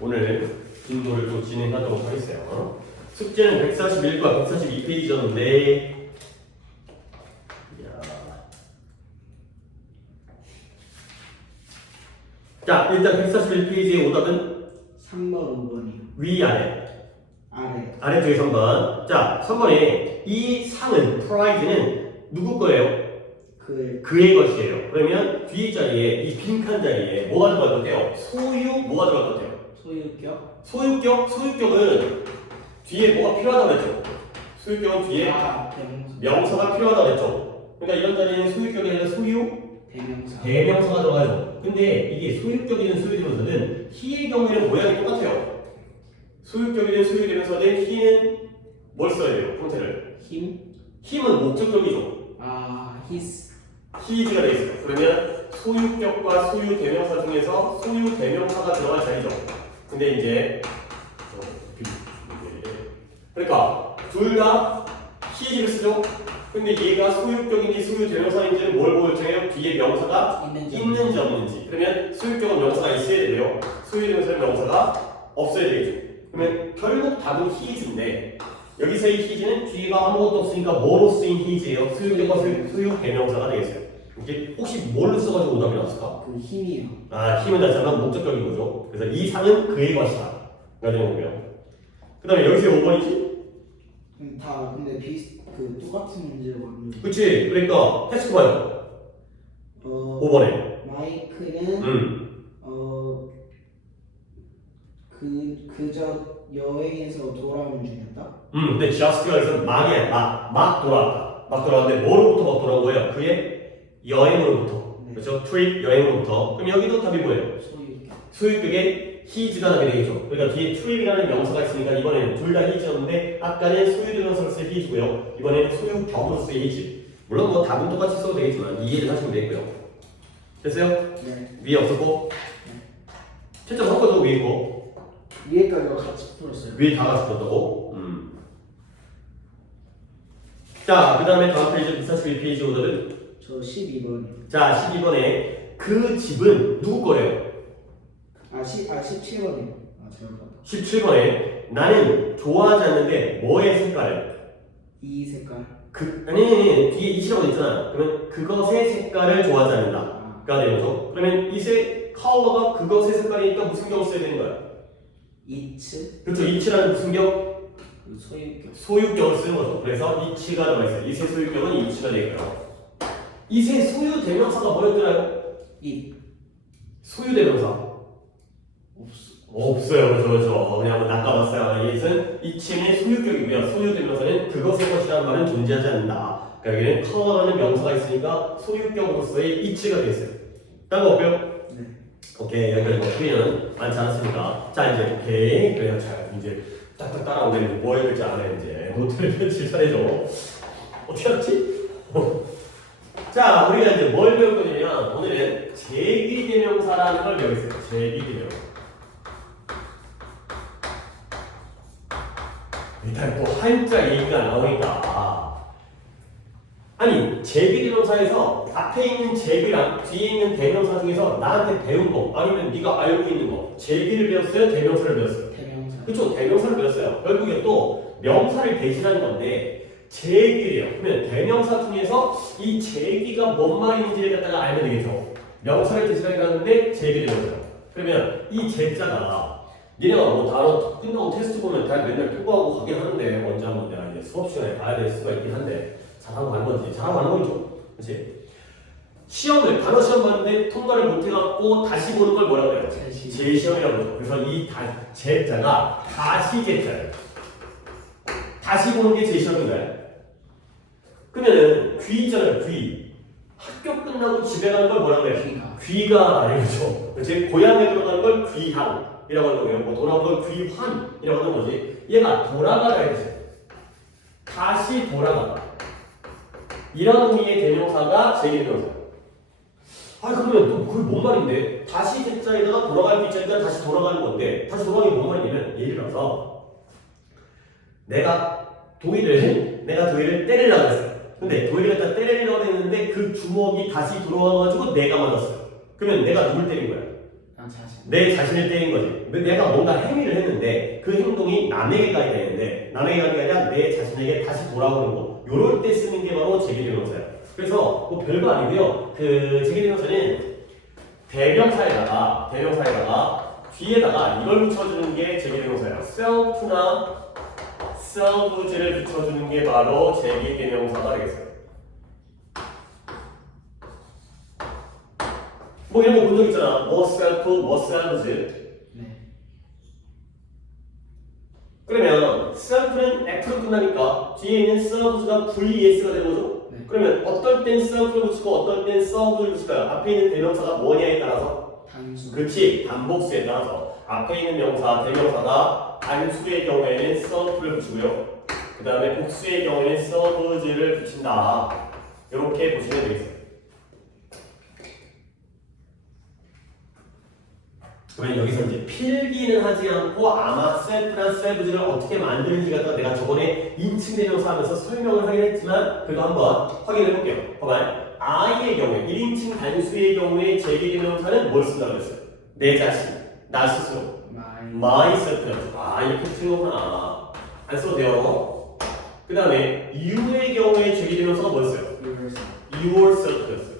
오늘 진도를 또 진행하도록 하겠어요. 숙제는 141과 142페이지였는데 자, 일단 141페이지의 오답은 3번, 5번이요. 위아래. 아래. 아래쪽에 3번. 자, 3번에 이 상은 프라이드는 누구 거예요? 그의 것이에요. 그러면 뒤 자리에 이 빈칸 자리에 뭐가 들어갈 것 같아요? 소유 뭐가 들어갈 것 같아요? 소유격. 소유격은 뒤에 뭐가 필요하다고 그랬죠? 소유격은 뒤에 명사가 필요하다고 그랬죠? 그러니까 이런 자리에는 소유격이 아니라 소유 대명사가 들어가요. 근데 이게 소유격이든 소유대명사든 he의 경우에는 모양이 똑같아요. 소유격이든 소유대명사든 he는 뭘 써야 돼요? 형태를. 힘은 목적격이죠. his. he's가 되어 있어요. 그러면 소유격과 소유대명사 중에서 소유대명사가 들어갈 자리죠. 근데 이제 그러니까 둘 다 he's를 쓰죠. 근데 얘가 소유격인지 소유대명사인지는 뭘 보여줘요? 뒤에 명사가 있는지 없는지. 그러면 소유격은 명사가 있어야 되고요. 소유대명사는 명사가 없어야 되겠죠. 그러면 결국 답은 he's인데 여기서의 he's는 뒤가 아무것도 없으니까 뭐로 쓰인 he's예요? 소유격과 소유대명사가 되겠어요. 이게 혹시 뭘로 써가지고 오답이 나왔을까? 힘이요. 힘은 다시 한번 목적격인 거죠. 그래서 이 상은 그의 것이다. 라는 거고요. 그 다음에 여기서 5번이지? 다 근데 똑같은 문제로 만들고. 그치? 그러니까 해석 봐요. 5번에. 마이크는 그저 여행에서 돌아온 중이었다. 근데 just 막 돌아왔다. 막 돌아왔는데 뭐로부터 막 돌아온 거예요? 그의 여행으로부터. 네. 그렇죠? 트립 여행으로부터. 그럼 여기도 답이 뭐예요? 소유격의 he's가 답이 되겠죠. 그러니까 뒤에 trip이라는 명사가 있으니까 이번에는 둘 다 he's였는데 아까는 소유대명사로 쓸 he's고요. 이번에는 소유격으로 쓸 he's. 물론 뭐 답은 똑같이 써도 되겠지만 이해를 하시면 되고요. 됐어요? 네. 위에 없었고 채점 한 거도 위에 있고 위에까지가 같이 풀었어요. 위에 다 같이 풀었다고? 자, 그 다음에 다음 페이지 141페이지 오더는 저 12번이요. 자, 12번에 그 집은 누구 거예요? 17번이요. 제가 봤다. 17번에 나는 좋아하지 않는데 뭐의 색깔을? 이 색깔. 아니 뒤에 이치라고 있잖아. 그러면 그것의 색깔을 좋아하지 않는다가 되는 거죠. 그러면 이색 컬러가 그것의 색깔이니까 무슨 경 써야 되는 거야? 이츠. 그렇죠. 이치라는 무슨 경? 소유격. 소유격을 쓰는 거죠. 그래서 이치가 들어가 있어요. 이세 소유격은 이치가 되고요. 이세 소유 대명사가 뭐였더라요? 소유 대명사. 없어요. 그렇죠. 그냥 한번 낚아봤어요. 이것은 이치의 소유격이고요. 소유 대명사는 그것의 것이라는 말은 존재하지 않는다. 그러니까 여기는 컬러라는 명사가 있으니까 소유격으로서의 이치가 되겠어요. 다른 거 없고요? 네. 오케이. 여기까지 뭐 풀이는 많지 않았습니까? 자, 이제 오케이. 그래요. 자, 이제 딱딱 따라오네. 뭐 해야 될지 안 해. 이제 노트를 펼칠 차례죠. 어떻게 알았지? 자, 우리가 이제 뭘 배울 거냐면 오늘은 제기대명사라는 걸 배우겠어요. 제기대명사. 일단 또 한자 얘기가 나오니까 아니 제기대명사에서 앞에 있는 제기랑 뒤에 있는 대명사 중에서 나한테 배운 거 아니면 네가 알고 있는 거 제기를 배웠어요? 대명사를 배웠어요? 대명사. 그쵸? 대명사를 배웠어요. 결국에 또 명사를 대신하는 건데 제기예요. 그러면 대명사 중에서 이 제기가 뭔 말인지를 갖다가 알면 되겠죠. 명사를 대신하게 하는데 제기대명사. 그러면 이 제자가 얘네가 뭐 단어 끝나고 테스트 보면 다 맨날 통과하고 가긴 하는데 언제 한번 내가 이제 수업 시간에 봐야 될 수가 있긴 한데 잘하고 가는 건지 잘하고 가는 건죠. 그렇지? 시험을 단어 시험 봤는데 통과를 못 해갖고 다시 보는 걸 뭐라고 해요? 재시험이라고 그러죠. 그래서 이 제자가 다시 제자예요. 다시 보는 게 재시험인가요? 그러면은 귀잖아요. 귀. 학교 끝나고 집에 가는 걸 뭐라고 해요? 귀가 아니죠. 그렇지? 고향에 들어가는 걸 귀향. 이라고 하는 거예요. 뭐 돌아온 걸 귀환이라고 하는 거지. 얘가 돌아가다 했어요. 다시 돌아가다. 이런 의미의 대명사가 제기대명사. 그러면 또 그게 뭔 말인데? 다시 대자에다가 돌아갈 비자에다가 다시 돌아가는 건데 다시 돌아가는 게 뭔 말이냐면 예를 들어서 내가 도희를 때리려고 했어요. 근데 도희를 갖다 때리려고 했는데 그 주먹이 다시 돌아와가지고 내가 맞았어요. 그러면 내가 누굴 때린 거야? 나 자신. 내 자신을 때린 거지. 내가 뭔가 행위를 했는데 그 행동이 남에게 가야 되는데 남에게 가는 게 아니라 내 자신에게 다시 돌아오는 거. 요럴 때 쓰는 게 바로 제기대명사예요. 그래서 뭐 별거 아니고요. 그 제기대명사는 대명사에다가 뒤에다가 이걸 붙여주는 게 제기대명사예요. self나 selves를 붙여주는 게 바로 제기대명사가 되겠어요. 뭐 이런 거 본 적 있잖아. 뭐 self, 뭐 selves. 네. 그러면 self는 F로 끝나니까 뒤에 있는 selves가 VS가 되는 거죠. 네. 그러면 어떨 땐 self를 붙이고 어떨 땐 selves를 붙일까요? 앞에 있는 대명사가 뭐냐에 따라서 단수. 그렇지 단복수에 따라서 앞에 있는 명사 대명사가 단수의 경우에는 self를 붙이고요. 그 다음에 복수의 경우에는 selves를 붙인다. 이렇게 보시면 되겠어요. 그러면 여기서 이제 필기는 하지 않고 아마 self나 selves를 어떻게 만드는지 갖다 내가 저번에 인칭 대명사 하면서 설명을 하긴 했지만 그래도 한번 확인해 볼게요. 봐봐요. I의 경우에 1인칭 단수의 경우에 제기대명사는 뭘 쓴다고 했어요? 내 자신, 나 스스로. myself. 아 이렇게 쓰는 거구나. 안 써도 돼요. 그 다음에 you의 경우에 제기대명사가 뭐였어요? yourself였어요.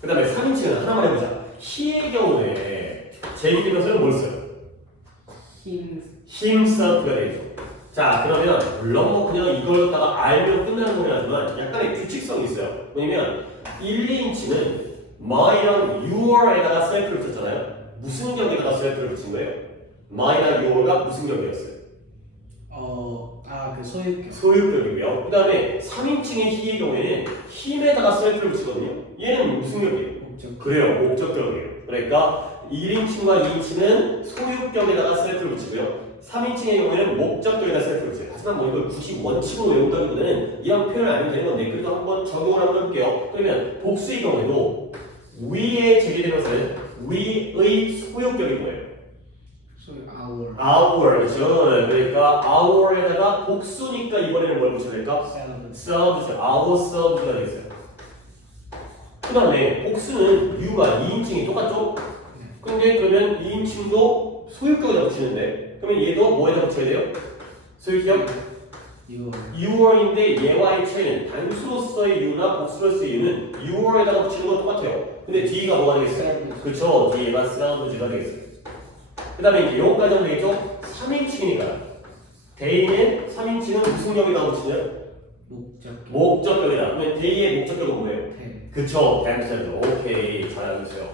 그 다음에 3인칭은 하나만 해보자. he의 경우에 제기대명사는 뭘 써요? himself가 되죠. 자 그러면 물론 뭐 그냥 이걸 갖다가 알면 끝나는 거긴 하지만 약간의 규칙성이 있어요. 뭐냐면 1, 2인칭은 my랑 your에다가 self를 붙였잖아요. 무슨 격에다가 self를 붙인 거예요? my랑 your가 무슨 격이었어요? 그 소유격. 소유격이고요. 그 다음에 3인칭의 he의 경우에는 him에다가 self를 붙이거든요. 얘는 무슨 격이에요? 목적. 그래요. 목적격이에요. 그러니까 1인칭과 2인칭은 소유격에다가 self를 붙이고요. 3인칭의 경우에는 목적격에다 self를 붙여요. 하지만 뭐 이걸 굳이 원칙으로 외운다기보다는 이런 표현을 알면 되는 건데 그래도 한번 적용을 한번 해볼게요. 그러면 복수의 경우에도 we의 제기대명사는 we의 소유격이 뭐예요? our. 그렇죠. 그러니까 our에다가 복수니까 이번에는 뭘 붙여야 될까? selves. our selves가 되겠어요. 그 다음에 복수는 you가 2인칭이 똑같죠? 근데 그러면 2인칭도 소유격에다 붙이는데 그러면 얘도 뭐에다 붙여야 돼요? 소유격? your인데 얘와의 차이는 단수로서의 you나 복수로서의 you는 your에다가 붙이는 건 똑같아요. 근데 뒤가 뭐가 되겠어요? 그쵸. 뒤에가 selves가 되겠어요. 그 다음에 이제 요거까지 하면 되겠죠? 3인칭이니까 대의는 3인칭은 무슨 격에다 붙이냐? 목적격이다. 그러면 대의의 목적격은 뭐예요? 그쵸. themselves. 오케이. 잘하셨어요.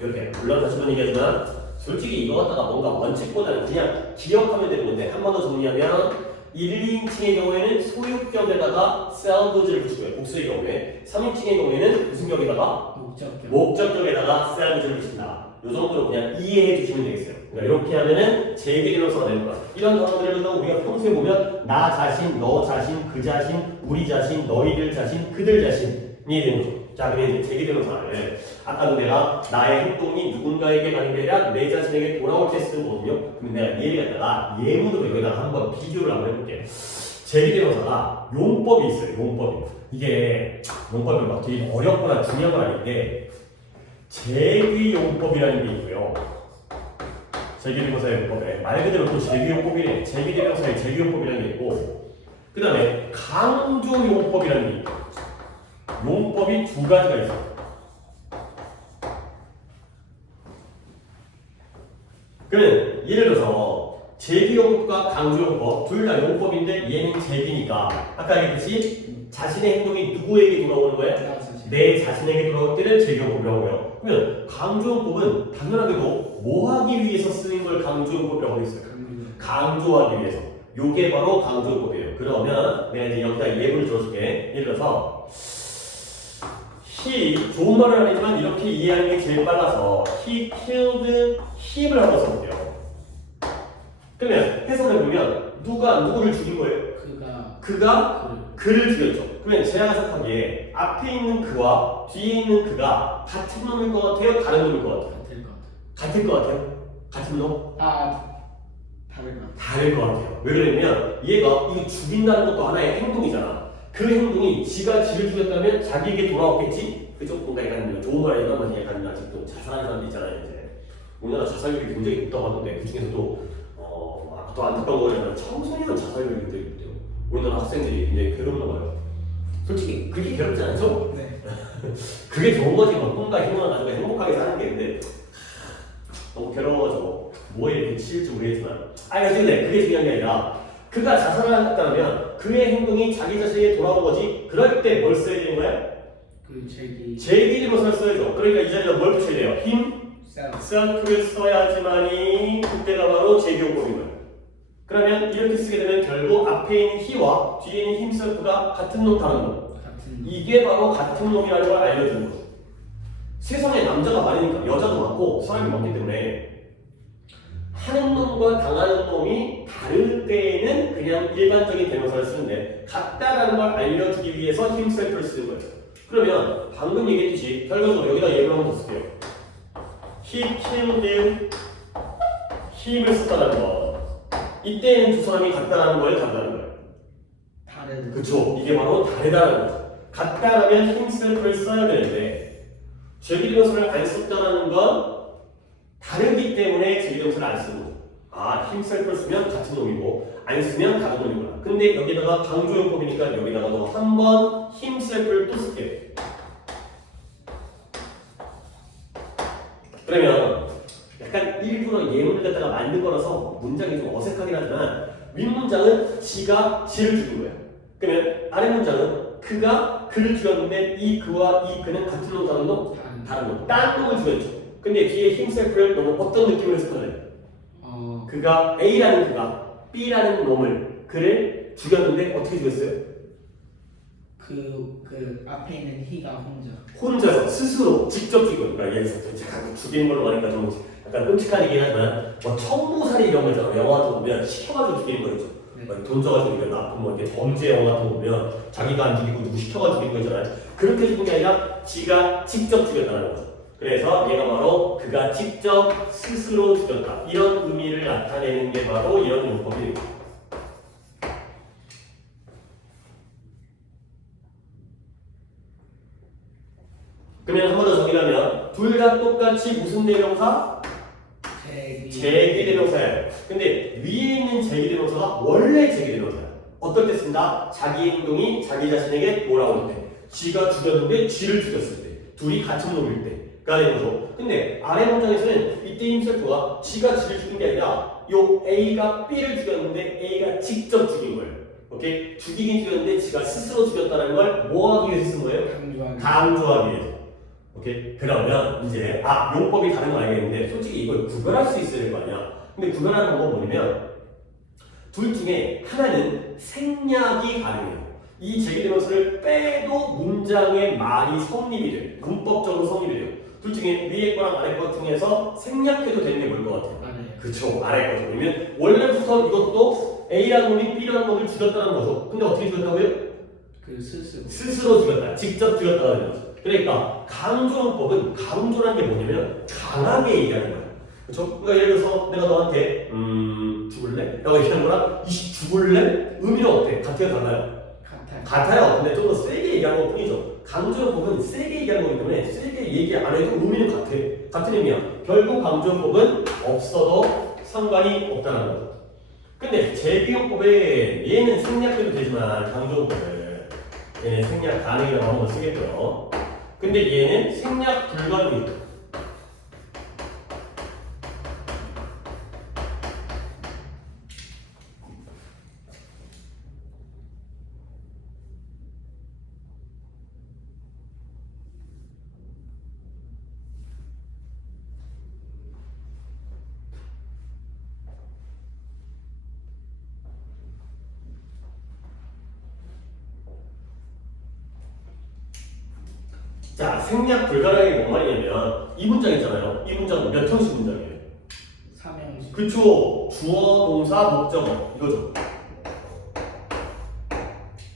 이렇게 물론 다시 한번 얘기하지만 솔직히 이거 갖다가 뭔가 원칙보다는 그냥 기억하면 되는 건데 한 번 더 정리하면 1, 2인칭의 경우에는 소유격에다가 selves를 붙이고요. 복수의 경우에 3인칭의 경우에는 무슨 격에다가? 목적격에다가 selves를 붙인다. 이 정도로 그냥 이해해 주시면 되겠어요. 그러니까 이렇게 하면은 제기대명사가 되는 거야. 이런 단어들을 우리가 평소에 보면 나 자신, 너 자신, 그 자신, 우리 자신, 너희들 자신, 그들 자신이 되는 거죠. 자, 그러면 이제 제기대명사를 아까도 내가 나의 행동이 누군가에게 가는 게 아니라 내 자신에게 돌아올 때 쓰는 거거든요. 그럼 내가 얘를 갖다가 예문으로 여기다가 한번 비교를 한번 해볼게. 제기대명사가 용법이 있어요. 용법이. 이게 용법이 막 되게 어렵거나 중요한 건 아닌데 제기용법이라는 게 있고요. 제기대명사의 용법에 말 그대로 또 제기용법이래. 제기대명사의 제기용법이라는 게 있고 그 다음에 강조용법이라는 게 있고 용법이 두 가지가 있어요. 그러면 예를 들어서 제기용법과 강조용법 둘 다 용법인데 얘는 제기니까 아까 얘기했듯이 자신의 행동이 누구에게 돌아오는 거야? 내 자신에게 돌아올 때는 제기용법이라고 해요. 그러면 강조용법은 당연하게도 뭐 하기 위해서 쓰는 걸 강조용법이라고 하겠어요? 강조하기 위해서. 요게 바로 강조용법이에요. 그러면 내가 이제 여기다 예문을 들어줄게. 예를 들어서 he, 좋은 말은 아니지만 이렇게 이해하는 게 제일 빨라서 he killed him을 한번 써볼게요. 그러면 해석을 해보면 누가 누구를 죽인 거예요? 그가 그를 죽였죠. 그러면 제가 해석하기에 앞에 있는 그와 뒤에 있는 그가 같은 놈일 것 같아요? 다른 놈일 것 같아요? 같을 것 같아요? 같은 놈? 다를 것 같아요. 왜 그러냐면 얘가 이거 죽인다는 것도 하나의 행동이잖아. 그 행동이 지가 지를 죽였다면 자기에게 돌아왔겠지? 그쪽 뭔가 약간 좋은 말이 이런 건 약간 아직도 자살하는 사람들 있잖아요. 이제 우리나라 자살률이 굉장히 높다고 하던데 그 중에서도 또 안타까운 거는 청소년 자살률이 굉장히 높대요. 우리나라 학생들이 굉장히 괴롭나 봐요. 솔직히 그게 괴롭지 않죠? 네. 그게 좋은 거지 뭐 꿈과 희망을 가지고 행복하게 사는 게. 근데 너무 괴로워가지고 뭐에 이렇게 치일지 모르겠지만 근데 그게 중요한 게 아니라 그가 자살을 한다면 그의 행동이 자기 자신에게 돌아온 거지. 그럴 때 뭘 써야 되는 거야? 그 제기 제기름을 써야죠. 그러니까 이 자리에다 뭘 붙여야 돼요? 힘, 셀프 셀프를 써야지만이 그때가 바로 제기용법인 거예요. 그러면 이렇게 쓰게 되면 결국 앞에 있는 히와 뒤에 있는 힘 셀프가 같은 놈 다른 놈. 같은 이게 바로 같은 놈이라는 걸 알려주는 거죠. 세상에 남자가 많으니까 여자도 많고 사람이 많기 때문에 하는 놈과 당하는 놈이 다를 때에는 그냥 일반적인 대명사를 쓰는데 같다라는 걸 알려주기 위해서 힘 셀프를 쓰는 거예요. 그러면 방금 얘기했듯이 결과적으로 여기다 예를 한번 더 쓸게요. He killed him. 힘을 썼다는 거. 이때는 두 사람이 같다라는 거예요, 다르다는 거예요. 다른 그쵸. 이게 바로 다르다는 거죠. 같다라면 힘 셀프를 써야 되는데 제기대명사를 안 썼다라는 건 다르기 때문에 제기대명사를 안 쓰는 거죠. 힘 셀프를 쓰면 같은 놈이고 안 쓰면 다른 놈이구나. 근데 여기다가 강조용법이니까 여기다가도 한 번 힘 셀프를 또 쓸게. 그러면 약간 일부러 예문을 갖다가 만든 거라서 문장이 좀 어색하긴 하지만 윗문장은 지가 지를 죽인 거예요. 그러면 아래 문장은 그가 그를 죽였는데 이 그와 이 그는 같은 놈 다른 놈? 다른 놈. 딴 놈을 죽였죠. 근데 뒤에 힘 셀프를 너무 어떤 느낌으로 해석하나요? 그가 A라는 그가 B라는 놈을 그를 죽였는데 어떻게 죽였어요? 그 앞에 있는 히가 혼자서 스스로 직접 죽인 거야. 여기서 제가 죽이는 걸로 말하니까 좀 약간 끔찍한 얘기긴 하지만 뭐 청부살이 이런 거잖아. 영화 같은 거 보면 시켜가지고 죽이는 거죠. 네. 돈 줘가지고 이런 나쁜 뭐 이렇게 범죄 영화 같은 거 보면 자기가 안 죽이고 누구 시켜가지고 죽이는 거잖아요. 그렇게 죽은 게 아니라 지가 직접 죽였다는 거죠. 그래서 얘가 바로 그가 직접 스스로 죽였다. 이런 의미를 나타내는 게 바로 이런 용법입니다. 그러면 한 번 더 정리하면 둘 다 똑같이 무슨 대명사? 제기대명사예요. 근데 위에 있는 제기대명사가 원래 제기대명사야. 어떨 때 쓴다? 자기 행동이 자기 자신에게 돌아올 때, 지가 죽였는데 지를 죽였을 때, 둘이 같은 놈일 때가 되는 거죠. 근데 아래 문장에서는 이때 힘셀프가 지가 지를 죽인 게 아니라 요 A가 B를 죽였는데 A가 직접 죽인 거예요. 오케이? 죽이긴 죽였는데 지가 스스로 죽였다는 걸 뭐 하기 위해서 쓴 거예요? 강조하기 위해서. 오케이? 그러면 이제 용법이 다른 건 알겠는데 솔직히 이걸 구별할 수 있어야 될 거 아니야. 근데 구별하는 방법은 뭐냐면 둘 중에 하나는 생략이 가능해요. 이 제기대명사를 빼도 문장의 말이 성립이 돼요. 문법적으로 성립이 돼요. 둘 중에 위에 거랑 아래 거 중에서 생략해도 되는 게 뭘 것 같아요? 그쵸, 아래 거죠. 그러면 원래부터 이것도 A라는 놈이 B라는 놈을 죽였다는 거죠. 근데 어떻게 죽였다고요? 스스로 죽였다. 직접 죽였다가 되는 거죠. 그러니까 강조문법은 강조라는 게 뭐냐면 강하게 얘기하는 거야. 그렇죠? 그러니까 예를 들어서 내가 너한테 죽을래? 라고 얘기하는 거랑 이씨 죽을래? 의미는 어때? 같아요? 달라요? 같아요. 근데 좀 더 세게 얘기하는 것 뿐이죠. 강조문법은 세게 얘기하는 거기 때문에 세게 얘기 안 해도 의미는 같아. 같은 의미야. 결국 강조문법은 없어도 상관이 없다는 거죠. 근데 제기용법에 얘는 생략해도 되지만 강조문법은 얘는 생략 가능이라고 한번 쓰겠고요. 근데 얘는 생략 불가능이에요. 자, 생략 불가능이 뭔 말이냐면 이 문장 있잖아요. 이 문장은 몇 형식 문장이에요? 3형식. 그쵸. 주어, 동사, 목적어 이거죠.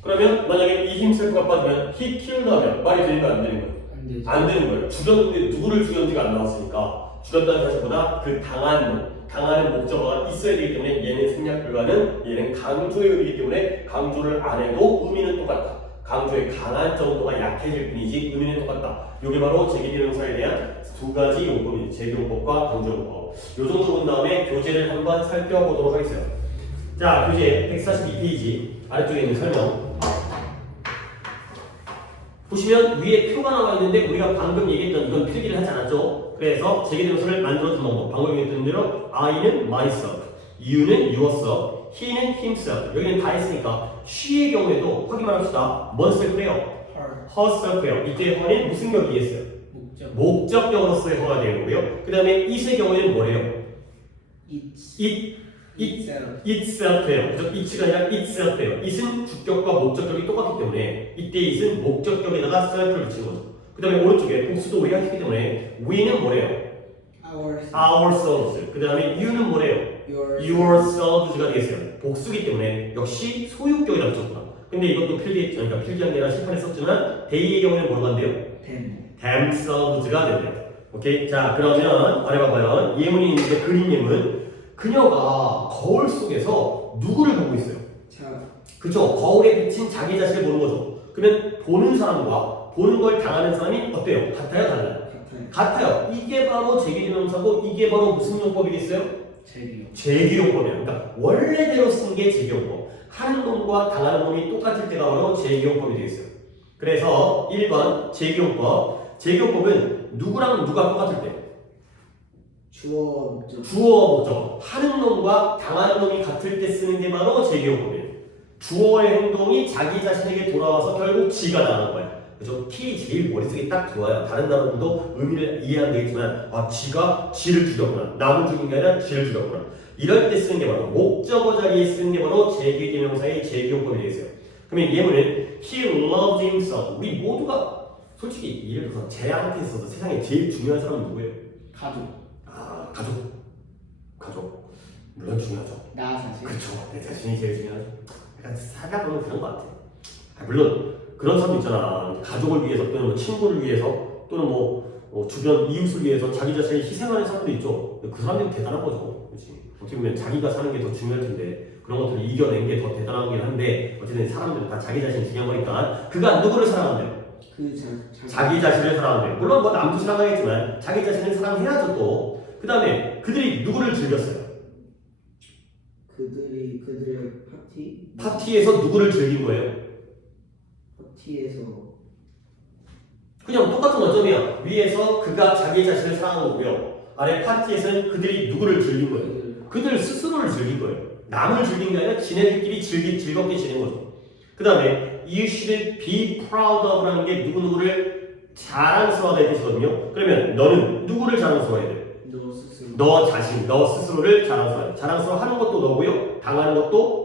그러면 만약에 이 힘 셀프가 빠지면 he killed 하면 말이 되는 거야, 안 되는 거야? 안 되는 거예요. 죽였는데 누구를 죽였는지가 안 나왔으니까 죽였다는 사실보다 그 당하는 목적어가 있어야 되기 때문에 얘는 생략 불가능, 얘는 강조의 의미이기 때문에 강조를 안 해도 의미는 똑같다. 강조의 강한 정도가 약해질 뿐이지 의미는 똑같다. 이게 바로 제기대명사에 대한 두 가지 용법이죠. 제기용법과 강조용법. 이 정도 본 다음에 교재를 한번 살펴보도록 하겠습니다. 자, 교재 142페이지 아래쪽에 있는 설명. 보시면 위에 표가 나와 있는데 우리가 방금 얘기했던 이건 필기를 하지 않았죠? 그래서 제기대명사를 만들어준 방법. 방금 얘기했던 대로 I는 myself, you는 yourself, he는 himself. 여기는 다 했으니까 she의 경우에도 확인만 합시다. 뭔 self예요? her herself예요. 이때 her는 무슨 격이 있어요? 목적 목적격으로서의 her가 되는 거고요. 그 다음에 it의 경우에는 뭐래요? itself예요. 그죠? it가 아니라 itself예요. it은 주격과 목적격이 똑같기 때문에 이때 it은 목적격에다가 self를 붙이는 거죠. 그 다음에 오른쪽에 복수도 우리가 했기 때문에 we는 뭐래요? ourselves. 그 다음에 you는 뭐래요? yourselves가 되겠어요. 복수기 때문에 역시 소유격이라고 붙였구나. 근데 이것도 그러니까 필기한 게 아니라 실판에 썼지만 they의 경우에는 뭐로 간대요? themselves가 된대요. 오케이? 자, 그러면 아래 봐봐요. 예문이 있는데 그린 예문. 그녀가 거울 속에서 누구를 보고 있어요? 그죠? 거울에 비친 자기 자신을 보는 거죠. 그러면 보는 사람과 보는 걸 당하는 사람이 어때요? 같아요? 달라요? 같아요. 이게 바로 제기대명사고 이게 바로 무슨 용법이겠어요? 제기용법이에요. 그러니까 원래대로 쓴 게 제기용법. 하는 놈과 당하는 놈이 똑같을 때가 바로 제기용법이 되겠어요. 그래서 1번 제기용법. 제기용법은 누구랑 누가 똑같을 때? 주어 목적. 하는 놈과 당하는 놈이 같을 때 쓰는 게 바로 제기용법이에요. 주어의 행동이 자기 자신에게 돌아와서 결국 지가 당하는 거예요. 그죠? T 제일 머릿속에 딱 들어와요. 다른 단어들도 의미를 이해 안 되겠지만 지가 지를 죽였구나. 남을 죽인 게 아니라 지를 죽였구나. 이럴 때 쓰는 게 바로 목적어 자리에 쓰는 게 바로 제기대명사의 제기용법이 되겠어요. 그러면 예문은 He loved himself. 우리 모두가 솔직히 예를 들어서 제한테 있어서 세상에 제일 중요한 사람은 누구예요? 가족. 물론 중요하죠. 나 자신 그렇죠. 내 자신이 제일 중요하죠. 약간 살다 보면 그런 것 같아. 물론 그런 사람도 있잖아. 가족을 위해서 또는 뭐 친구를 위해서 또는 주변 이웃을 위해서 자기 자신을 희생하는 사람도 있죠. 그 사람들이 대단한 거죠. 그렇지. 어떻게 보면 자기가 사는 게 더 중요할 텐데 그런 것들을 이겨낸 게 더 대단하긴 한데 어쨌든 사람들은 다 자기 자신이 중요한 거니까 그가 누구를 사랑한대요? 자기 자신을 사랑한대요. 물론 남도 사랑하겠지만 자기 자신을 사랑해야죠 또. 그 다음에 그들이 누구를 즐겼어요? 그들의 파티에서 누구를 즐긴 거예요? 그냥 똑같은 원점이야. 위에서 그가 자기 자신을 사랑한 거고요. 아래 파티에서는 그들이 누구를 즐긴 거예요? 그들 스스로를 즐긴 거예요. 남을 즐긴 게 아니라 지네들끼리 즐겁게 지낸 거죠. 그 다음에 you should be proud of라는 게 누구누구를 자랑스러워하다는 뜻이거든요. 그러면 너는 누구를 자랑스러워해야 돼? 너 자신, 너 스스로를 자랑스러워해. 자랑스러워하는 것도 너고요. 당하는 것도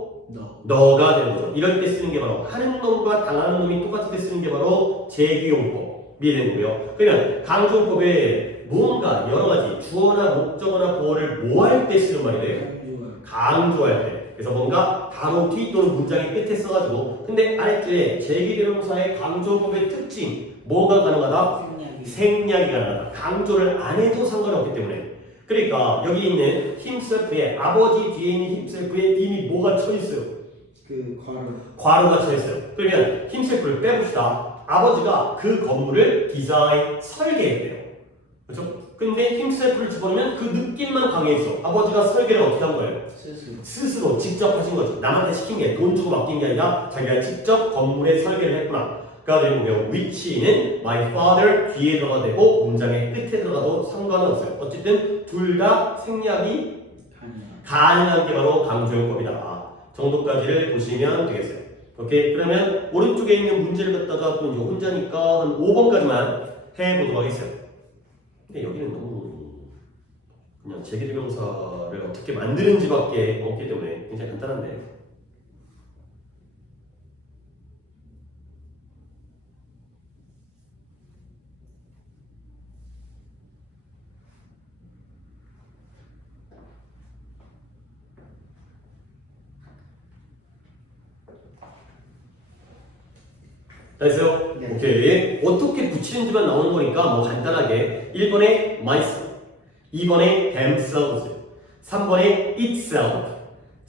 너가 되는 거죠. 이럴 때 쓰는 게 바로 하는 놈과 당하는 놈이 똑같을 때 쓰는 게 바로 제기용법이 되는 거고요. 그러면 강조용법에 무언가 여러 가지 주어나 목적어나 보어를 뭐 할 때 쓰는 말이래요? 강조할 때. 그래서 뭔가 바로 뒤 또는 문장의 끝에 써가지고 근데 아래쪽에 제기대명사의 강조용법의 특징 뭐가 가능하다? 생략이 가능하다. 강조를 안 해도 상관없기 때문에. 그러니까 여기 있는 himself에 아버지 뒤에 있는 himself에 이미 뭐가 쳐 있어요? 괄호가 쳐 있어요. 그러면 himself를 빼봅시다. 아버지가 그 건물을 설계했대요. 그렇죠? 근데 himself를 집어넣으면 그 느낌만 강해져. 아버지가 설계를 어떻게 한 거예요? 스스로 직접 하신 거죠. 남한테 시킨 게 돈 주고 맡긴 게 아니라 자기가 직접 건물에 설계를 했구나. 가 되는 거고요. which는 my father 뒤에 들어가 되고 문장의 끝에 들어가도 상관은 없어요. 어쨌든 둘 다 생략이 가능한 게 바로 강조용법이다. 정도까지를 보시면 되겠어요. 오케이. 그러면 오른쪽에 있는 문제를 갖다가 또 이제 혼자니까 한 5번까지만 해보도록 하겠어요. 근데 여기는 너무 그냥 제기대명사를 어떻게 만드는지밖에 없기 때문에 굉장히 간단한데. 됐어요? 네. 오케이. 어떻게 붙이는지만 나오는 거니까 뭐 간단하게 1번에 myself, 2번에 themselves, 3번에 itself,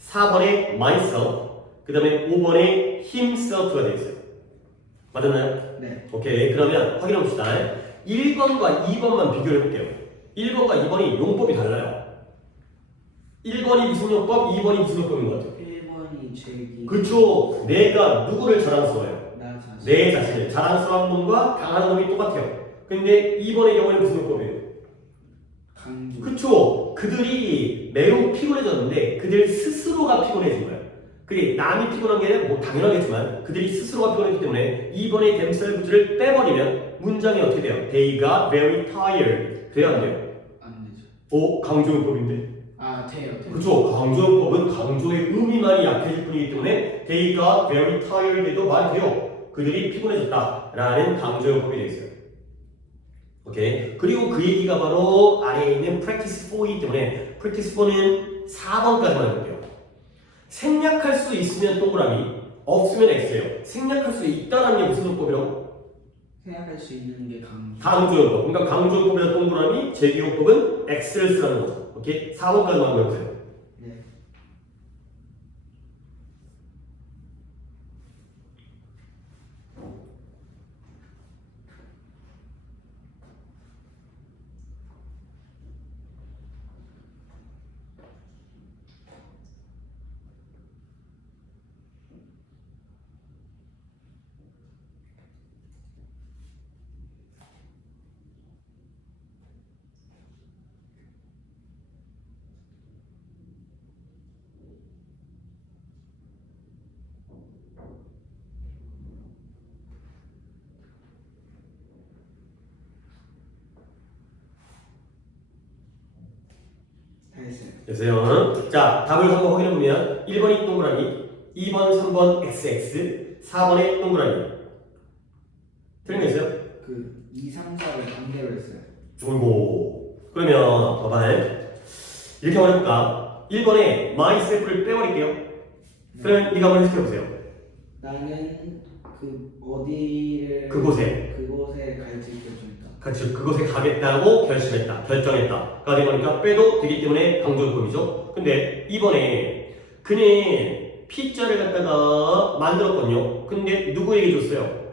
4번에 myself, 그 다음에 5번에 himself가 되어 있어요. 맞았나요? 네. 오케이. 그러면 확인해 봅시다. 1번과 2번만 비교해 볼게요. 1번과 2번이 용법이 달라요. 1번이 무슨 용법, 2번이 무슨 용법인 것 같아요? 1번이 제기. 그쵸. 내가 누구를 자랑스러워요? 나 자신. 내 자신을. 자랑스러운 놈과 강한 놈이 똑같아요. 근데 2번의 경우에는 무슨 용법이에요? 강조. 그쵸. 그들이 매우 피곤해졌는데 그들 스스로가 피곤해진 거예요. 그게 남이 피곤한 게 아니라 뭐 당연하겠지만 그들이 스스로가 피곤했기 때문에 2번의 themselves를 빼버리면 문장이 어떻게 돼요? They got very tired. 돼요 안 돼요? 안 되죠. 오, 강조용법인데. 아 돼요. 그렇죠. 강조용법은 강조의 의미만이 약해질 뿐이기 때문에 they got very tired에도 말이 돼요. 그들이 피곤해졌다라는 강조용법이 되어 있어요. 오케이. 그리고 그 얘기가 바로 아래에 있는 practice 4이기 때문에 practice 4는 4번까지만 해볼게요. 생략할 수 있으면 동그라미, 없으면 X예요. 생략할 수 있다는 게 무슨 용법이라고? 생각할 수 있는 게 강조. 강조용법. 그러니까 강조용법이나 동그라미, 제기용법은 X를 쓰라는 거죠. 오케이? 4번까지만 한번 해보세요. 네. 다 했어요. 됐어요. 자, 답을 한번 확인해보면 1번이 동그라미, 2번, 3번 XX, 4번의 동그라미. 틀린 거 있어요? 그 2, 3, 4를 반대로 했어요. 어이고. 그러면 봐봐. 이렇게 한번 해볼까? 1번에 myself를 빼버릴게요. 그러면 네가 한번 해석해보세요. 나는 그 어디를 그곳에 갈지 결정했다. 같이 그곳에 가겠다고 결심했다. 결정했다. 가 되니까 빼도 되기 때문에 강조용법이죠. 근데 이번에 그는 피자를 갖다가 만들었거든요. 근데 누구에게 줬어요?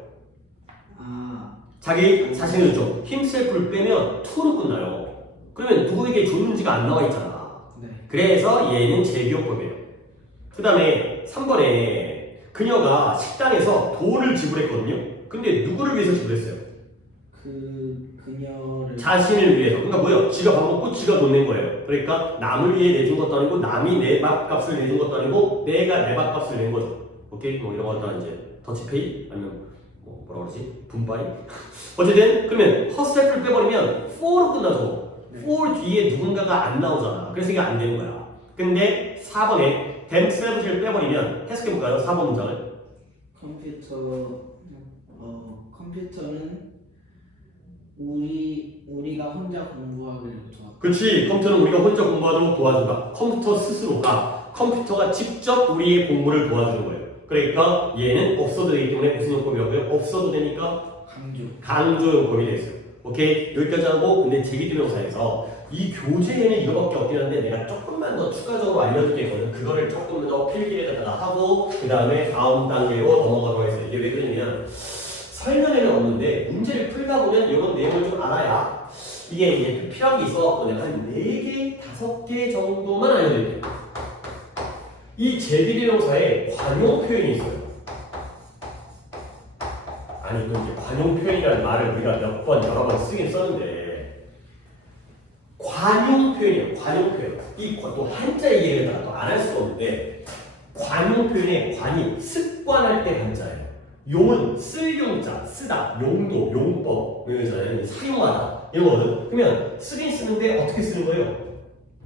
아 자기 자신을 줘. 힘셀프를 빼면 to로 끝나요. 그러면 누구에게 줬는지가 안 나와 있잖아. 네. 그래서 얘는 제기용법이에요. 그 다음에 3번에 그녀가 식당에서 돈을 지불했거든요. 근데 누구를 위해서 지불했어요? 그녀를 자신을 위해서. 그러니까 뭐예요? 지가 밥 먹고 지가 돈 낸 거예요. 그러니까 남을 위해 내준 것도 아니고 남이 내 밥값을 내준 것도 아니고 내가 내 밥값을 낸 거죠. 오케이? 뭐 이런 것들은 이제 더치페이? 아니면 뭐 뭐라 그러지? 분발이? 어쨌든 그러면 허스텝을 빼버리면 4로 끝나죠. 네. 4 뒤에 누군가가 안 나오잖아. 그래서 이게 안 되는 거야. 근데 4번에 themselves를 빼버리면 해석해볼까요? 4번 문장을. 컴퓨터는 우리가 혼자 공부하기를 도왔다. 그렇지. 컴퓨터는 우리가 혼자 공부하도록 도와준다. 컴퓨터 스스로가 컴퓨터가 직접 우리의 공부를 도와주는 거예요. 그러니까 얘는 없어도 되기 때문에 무슨 용법이라고요? 없어도 되니까 강조 용법이 되어 있어요. 오케이? 여기까지 하고 근데 제기대명사에서 이 교재에는 이거밖에 없긴 한데 내가 조금만 더 추가적으로 알려줄 게 있거든. 그거를 조금 더 필기에다가 하고 그 다음에 다음 단계로 넘어가도록 하겠습니다. 이게 왜 그러냐면 설명에는 없는데 문제를 풀다 보면 이런 내용을 좀 알아야 이게 이제 필요한 게 있어갖고 내가 한 4개, 5개 정도만 알려드릴게요. 이 제기대명사에 관용 표현이 있어요. 아니 또 이제 관용 표현이라는 말을 우리가 몇 번 여러 번 쓰긴 썼는데 관용 표현이에요. 관용 표현. 이 또 한자 얘기를 또 안 할 수가 없는데 관용 표현의 관이 습관할 때 한자예요. 용은 쓸 용자, 쓰다, 용도, 용법, 이거잖아요. 사용하다 이런 거거든. 그러면 쓰긴 쓰는데 어떻게 쓰는 거예요?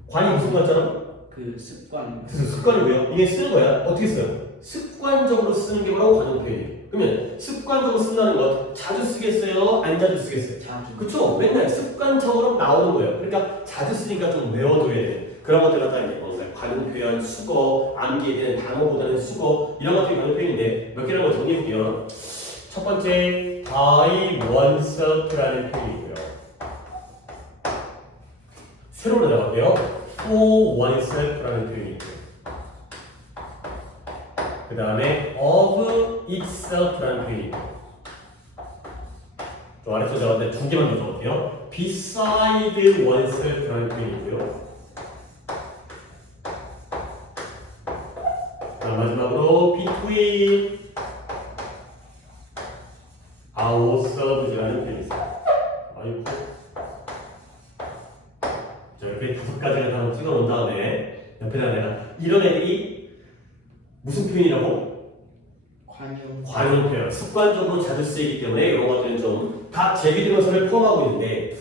관이 무슨 관자라고? 그 습관. 그래서 습관이 뭐예요? 이게 쓰는 거야. 어떻게 써요? 습관적으로 쓰는 게 바로 관용 표현이에요. 그러면 습관적으로 쓴다는 것 자주 쓰겠어요? 안 자주 쓰겠어요? 자주. 그쵸? 맨날 습관적으로 나오는 거예요. 그러니까 자주 쓰니까 좀 외워둬야 돼. 그런 것들 갖다 이제 관용 표현, 수거, 암기에 대한 단어보다는 수거 이런 것들이 관용 표현인데 몇 개라고 정리해볼게요. 첫 번째, by oneself라는 표현이고요. 새로 나갈게요. for oneself라는 표현이 있고요. 그 다음에 of itself라는 표현이 있고요. 또 아래서 적었는데 두 개만 더 적을게요. beside oneself라는 표현이 있고요. 자, 마지막으로 between ourselves라는 표현이 있어요. 아이고. 자, 이렇게 5가지를 다 찍어 놓은 다음에 옆에다 내가 이런 애들이 무슨 표현이라고? 관용 표현. 습관적으로 자주 쓰이기 때문에 이런 것들은 좀 다 제비대명사를 포함하고 있는데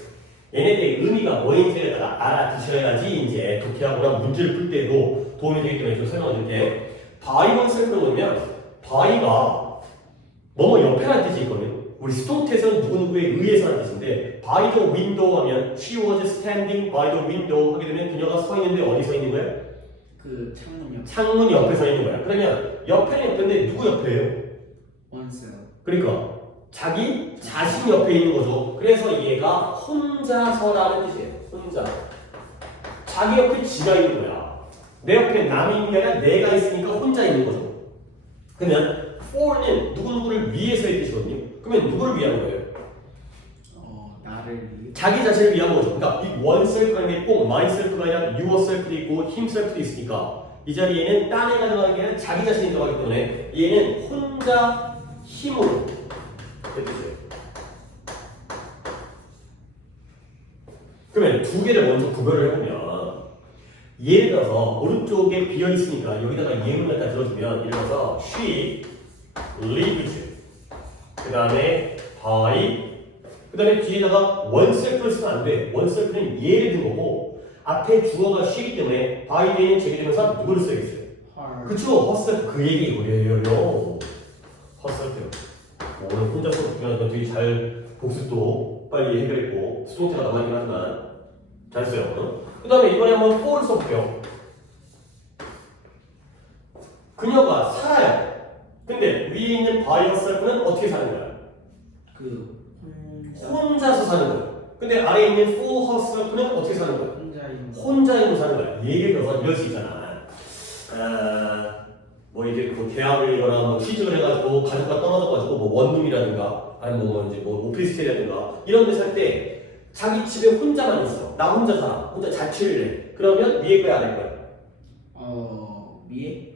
얘네들의 의미가 뭐인지를 알아두셔야지 이제 독해하거나 문제를 풀 때도 도움이 되기 때문에 좀 설명을 드릴게요. by oneself를 보면 by가 뭐뭐 옆에라는 뜻이 있거든요. 우리 스톤트에서는 누구누구에 의해서라는 뜻인데 by the window 하면 she was standing by the window 하게 되면 그녀가 서 있는데 어디 서 있는 거예요? 그 창문 옆. 창문 옆에 서 있는 거야. 그러면 옆에는 옆인데 누구 옆에예요? 원셀. 그러니까 자기 자신 옆에 있는 거죠. 그래서 얘가 혼자서라는 뜻이에요. 혼자. 자기 옆에 지가 있는 거야. 내 옆에 남이 있는 게 아니라 내가 있으니까 혼자 있는 거죠. 그러면 for는 누구누구를 위해서의 뜻이거든요. 그러면 누구를 위한 거예요? 나를 위해. 자기 자신을 위한 거죠. 그러니까 이 oneself라는 게 꼭 myself가 아니라 yourself도 있고 himself도 있으니까 이 자리에는 딴 애가 들어가는 게 아니라 자기 자신이 들어가기 때문에 얘는 혼자 힘으로 그 뜻이에요. 그러면 두 개를 먼저 구별을 해보면 예를 들어서 오른쪽에 비어 있으니까 여기다가 예문을 갖다 들어주면 예를 들어서 she lives 그 다음에 by 그 다음에 뒤에다가 oneself를 쓰면 안 돼. oneself는 예를 든 거고 앞에 주어가 she이기 때문에 by 뒤에는 제기되면서 누구를 써야겠어요? 그쵸? herself 그 얘기거든요. herself 오늘 혼자 수업 중요한 건 되게 잘 복습도 빨리 해결했고 수동태가 남아있긴 하지만 잘했어요. 그 다음에 이번에 한번 for를 써볼게요. 그녀가 살아요. 근데 위에 있는 by herself는 어떻게 사는 거야? 혼자서 사는 거야. 근데 아래에 있는 for herself는 어떻게 사는 거야? 혼자 있는 사는 거야. 예를 들어서 이럴 수 있잖아. 뭐 이제 그 대학이거나 뭐 취직을 해가지고 가족과 떨어져가지고 뭐 원룸이라든가 아니면 뭐 이제 뭐 오피스텔이라든가 이런 데 살 때 자기 집에 혼자만 있어. 나 혼자 살아. 혼자 자취를 해. 그러면 위에 거야 아래 거야?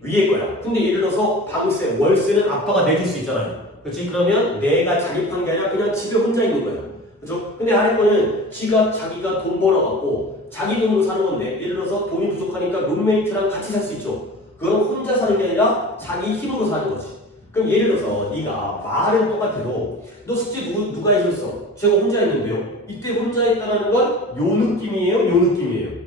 위에 거야. 근데 예를 들어서 방세, 월세는 아빠가 내줄 수 있잖아요. 그렇지? 그러면 내가 자립한 게 아니라 그냥 집에 혼자 있는 거야. 그렇죠? 근데 아래 거는 자기가 돈 벌어갖고 자기 돈으로 사는 건데 예를 들어서 돈이 부족하니까 룸메이트랑 같이 살 수 있죠. 그건 혼자 사는 게 아니라 자기 힘으로 사는 거지. 그럼 예를 들어서 네가 말은 똑같아도 너 숙제 누가 해줬어? 제가 혼자 했는데요. 이때 혼자 했다는 건 요 느낌이에요? 요 느낌이에요?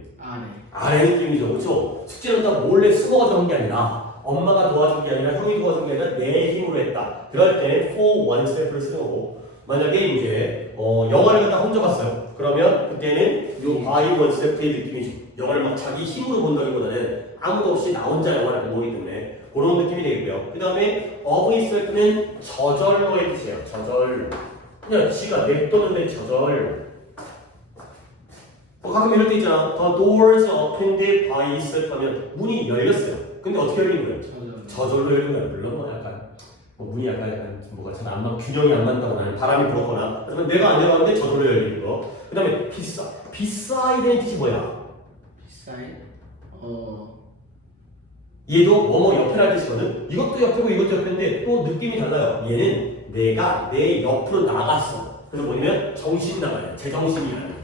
아래 느낌이죠. 그렇죠? 숙제는 다 몰래 숨어가지고 한 게 아니라 엄마가 도와준 게 아니라 형이 도와준 게 아니라 내 힘으로 했다. 그럴 때 for oneself를 쓰는 거고 만약에 이제 영화를 갖다 혼자 봤어요. 그러면 그때는 요 by oneself의 느낌이죠. 영화를 막 자기 힘으로 본다기보다는 아무도 없이 나 혼자 영화를 보기 때문에 그런 느낌이 되겠고요. 그 다음에 of itself는 저절로의 뜻이에요. 저절. 그냥 지가 냅뒀는데 저절. 가끔 이럴 때 있잖아. The doors opened by itself 하면 문이 열렸어요. 근데 어떻게 열린 거예요? 저절로 열린 거예요. 물론 뭐 약간 문이 약간 뭐가 잘 안 맞, 균형이 안 맞다거나 아니면 바람이 불었거나 그러면 내가 안 열었는데 저절로 열리는 거. 그 다음에 beside의 뜻이 뭐야? 얘도 뭐뭐 옆에라는 뜻이거든. 이것도 옆이고 이것도 옆인데 또 느낌이 달라요. 얘는 내가 내 옆으로 나갔어. 그래서 뭐냐면 정신 나가요. 제정신이 아니에요.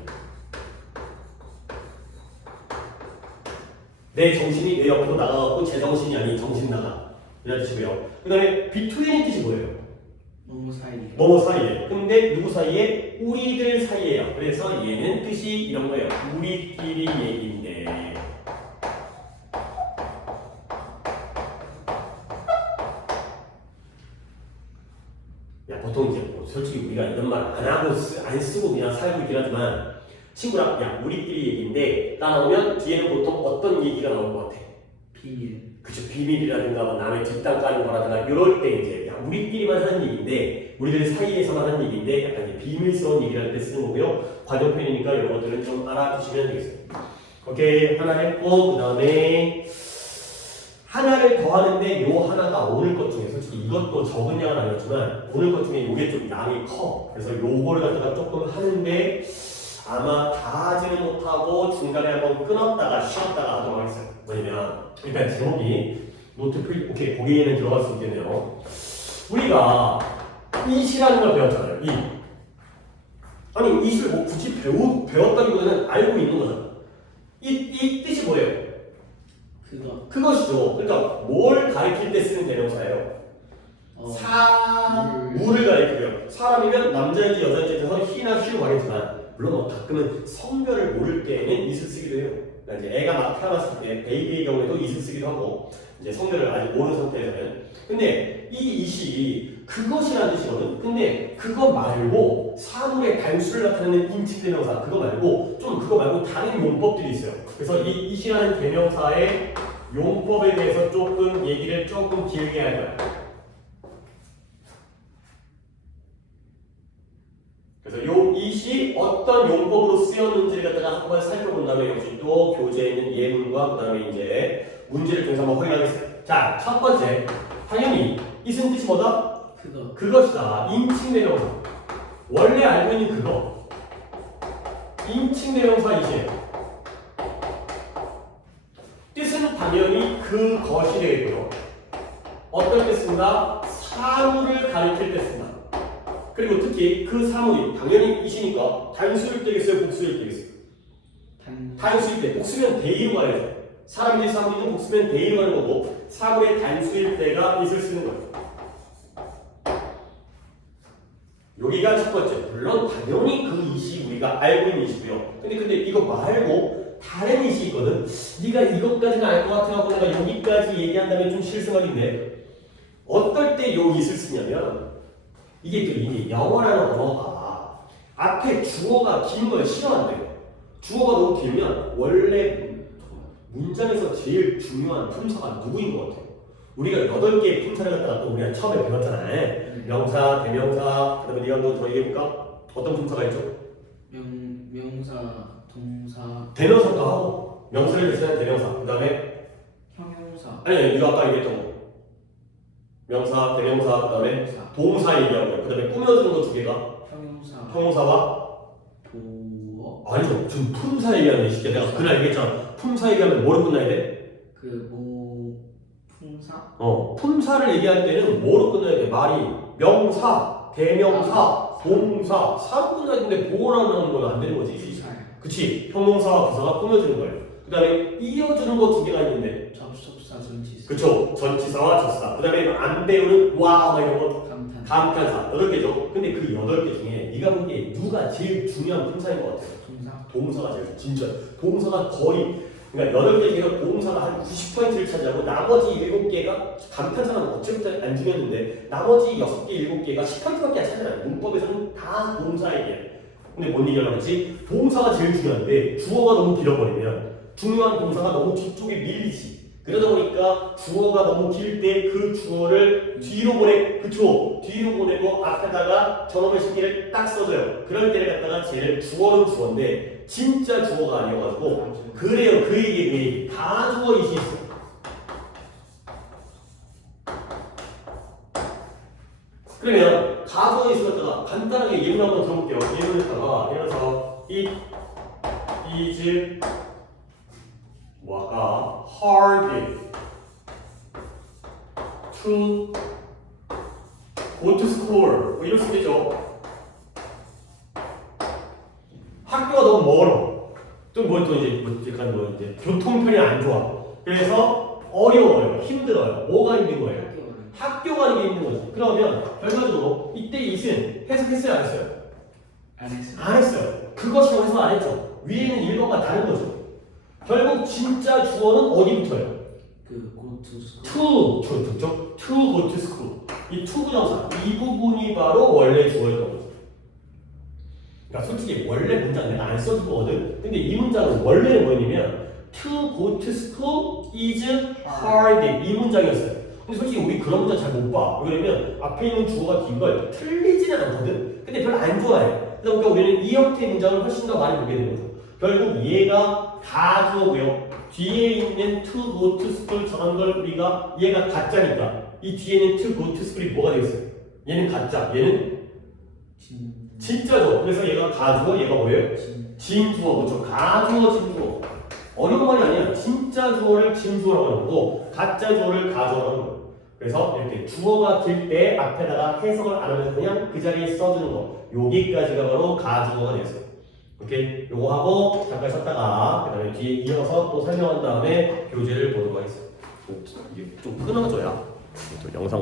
내 정신이 내 옆으로 나가고 제정신이 아닌 정신 나가. 이런 뜻이고요. 그 다음에 between의 뜻이 뭐예요? 뭐뭐 사이에. 근데 누구 사이에? 우리들 사이에요. 그래서 얘는 뜻이 이런 거예요. 우리끼리 얘기인데. 야, 보통 이제 뭐 솔직히 우리가 이런 말 안 하고 안 쓰고 그냥 살고 있긴 하지만 친구랑 야 우리끼리 얘기인데 따라오면 뒤에는 보통 어떤 얘기가 나올 것 같아? 비밀. 그쵸. 비밀이라든가 뭐 남의 뒷담 까는 거라든가 이럴 때 이제 야 우리끼리만 하는 얘기인데 우리들 사이에서만 하는 얘기인데 약간 이제 비밀스러운 얘기라는 때 쓰는 거고요. 관용 표현이니까 이런 것들은 좀 알아두시면 되겠습니다. 오케이. 하나 했고 그 다음에 하나를 더하는데 요 하나가 오늘 것 중에 솔직히 이것도 적은 양은 아니었지만 오늘 것 중에 요게 좀 양이 커. 그래서 요거를 갖다가 조금 하는데 아마 다 하지는 못하고 중간에 한번 끊었다가 쉬었다가 하도록 하겠어요. 뭐냐면 일단 제목이 노트 프리 오케이 거기에는 들어갈 수 있겠네요. 우리가 이시라는 걸 배웠잖아요. 이 아니 이시를 뭐 굳이 배웠다기보다는 알고 있는 거잖아. 이 뜻이 뭐예요? 그것이죠. 그러니까 뭘 가리킬 때 쓰는 대명사예요. 사물을 가리키고요. 사람이면 남자인지 여자인지 해서 he나 she로 가겠지만 물론 뭐 가끔은 성별을 모를 때에는 is를 쓰기도 해요. 그러니까 이제 애가 막 태어났을 때 베이비의 경우에도 is를 쓰기도 하고 이제 성별을 아직 모르는 상태에서는 근데 이 is이 그것이라는 뜻이거든. 근데 그거 말고 사물의 단수를 나타내는 인칭 대명사 그거 말고 좀 그거 말고 다른 용법들이 있어요. 그래서 이 is이라는 대명사의 용법에 대해서 조금 얘기를 조금 길게 할 거야. 그래서 요 it이 어떤 용법으로 쓰였는지를 갖다가 한번 살펴본 다음에 역시 또 교재에 있는 예문과 그 다음에 이제 문제를 통해서 한번 확인하겠습니다. 자, 첫 번째 당연히 it은 뜻이 뭐다? 그것이다. 인칭 대명사. 원래 알고 있는 그거. 인칭 대명사 it이에요. 뜻은 당연히 그것이 되겠고요. 어떨 때 쓴다? 사물을 가리킬 때 쓴다. 그리고 특히 그 사물이 당연히 it이니까 단수일 때겠어요? 복수일 때겠어요? 단수일 때. 복수면 대의로 가야죠. 사람들이 사물이든 복수면 대의로 가는 거고 사물의 단수일 때가 it을 쓰는 거예요. 여기가 첫 번째. 물론 당연히 그 it이 우리가 알고 있는 it이고요. 근데 이거 말고 다른 it이 있거든. 네가 이것까지는 알 것 같아갖고 내가 여기까지 얘기한다면 좀 실수하긴데 어떨 때 요 it을 쓰냐면 이게 또 이게 영어라는 언어가 앞에 주어가 긴 걸 싫어한대요. 주어가 너무 길면 원래 문장에서 제일 중요한 품사가 누구인 것 같아요? 우리가 8개의 품사를 갖다가 또 우리가 처음에 배웠잖아요. 명사, 대명사, 그 다음에 네가 또 더 얘기해볼까? 어떤 품사가 있죠? 명사, 동사, 대명사도 하고 명사를 대신한 대명사 그 다음에 형용사 아니 이거 아까 얘기했던 거 명사, 대명사, 그 다음에 동사 얘기하고요. 그 다음에 꾸며주는 거 2개가 형용사와 보어 아니죠. 지금 품사 얘기하는 게 쉽게 내가 그날 얘기했잖아. 품사 얘기하면 뭐로 끝나야 돼? 품사? 품사를 얘기할 때는 뭐로 끝나야 돼? 말이 명사, 대명사, 동사, 사로 끝나야 되는데 보어라는 건 안 되는 거지. 그치? 형용사와 부사가 꾸며주는 거예요. 그 다음에 이어주는 거 2개가 있는데 접속사, 전치사 그쵸? 전치사와 접사. 그 다음에 안 배우는 와 이런 거 감탄사 8개죠. 근데 그 8개 중에 네가 보기에 누가 제일 중요한 품사인 것 같아요? 동사가 제일 진짜 동사가 거의 그러니까 8개 중에서 동사가 한 90%를 차지하고 나머지 7개가 감탄사는 어쨌든 안 중요했는데 나머지 6개, 7개가 10%밖에 안 차지하잖아요. 문법에서는 다 동사 얘기예요. 근데 뭔 얘기를 하지? 동사가 제일 중요한데 주어가 너무 길어버리면 중요한 동사가 너무 뒤쪽에 밀리지. 그러다 보니까 주어가 너무 길 때 그 주어를 뒤로 그쵸? 뒤로 보내고 앞에다가 전어의 시기를 딱 써줘요. 그럴 때를 갖다가 쟤를 주어는 주어인데 진짜 주어가 아니어가지고 그래요. 그 얘기 다 주어 it이 있어. 그러면 가주어 it을 갖다가 간단하게 예문 한번 들어볼게요. 예문에다가 예를 들어서 it is 뭐가 hard to go to school 뭐 이럴 수도 있죠. 학교가 너무 멀어. 또 이제 교통편이 안 좋아. 그래서 어려워요. 힘들어요. 뭐가 힘든 거예요? 학교 가는 게 힘든 거지. 그러면 결과적으로 이때 it은 해석했어요? 안 했어요? 안 했어요. 그것이라고 해석 안 했죠. 위에는 1번과 다른 거죠. 결국 진짜 주어는 어디부터예요? to go to school. 이 to 부정사 이 부분이 바로 원래 주어였던 거죠. 그러니까 솔직히 원래 문장 내가 안 써줄 거거든. 근데 이 문장은 원래는 뭐냐면 to go to school is hard 이 문장이었어요. 근데 솔직히 우리 그런 문장 잘 못 봐. 왜냐면 앞에 있는 주어가 긴 걸 틀리지는 않거든. 근데 별로 안 좋아해. 그러니까 우리는 이 형태의 문장을 훨씬 더 많이 보게 되는 거죠. 결국 얘가 다 주어고요. 뒤에 있는 to go to school 저런 걸 우리가 얘가 가짜니까 이 뒤에 있는 to go to school이 뭐가 되겠어요? 얘는 가짜, 얘는 진짜죠. 그래서 얘가 가주어, 얘가 뭐예요? 진주어, 그렇죠? 가주어, 진주어. 어려운 말이 아니야. 진짜 주어를 진주어라고 하는 거고 가짜 주어를 가주어라고 하는 거예요. 그래서 이렇게 주어가 길 때 앞에다가 해석을 안 하면서 그냥 그 자리에 써주는 거. 여기까지가 바로 가주어가 되겠어요. 오케이? 요거 하고 잠깐 쉬었다가 그 다음에 뒤에 이어서 또 설명한 다음에 교재를 보도록 하겠습니다. 이게 좀 끊어져야 또 영상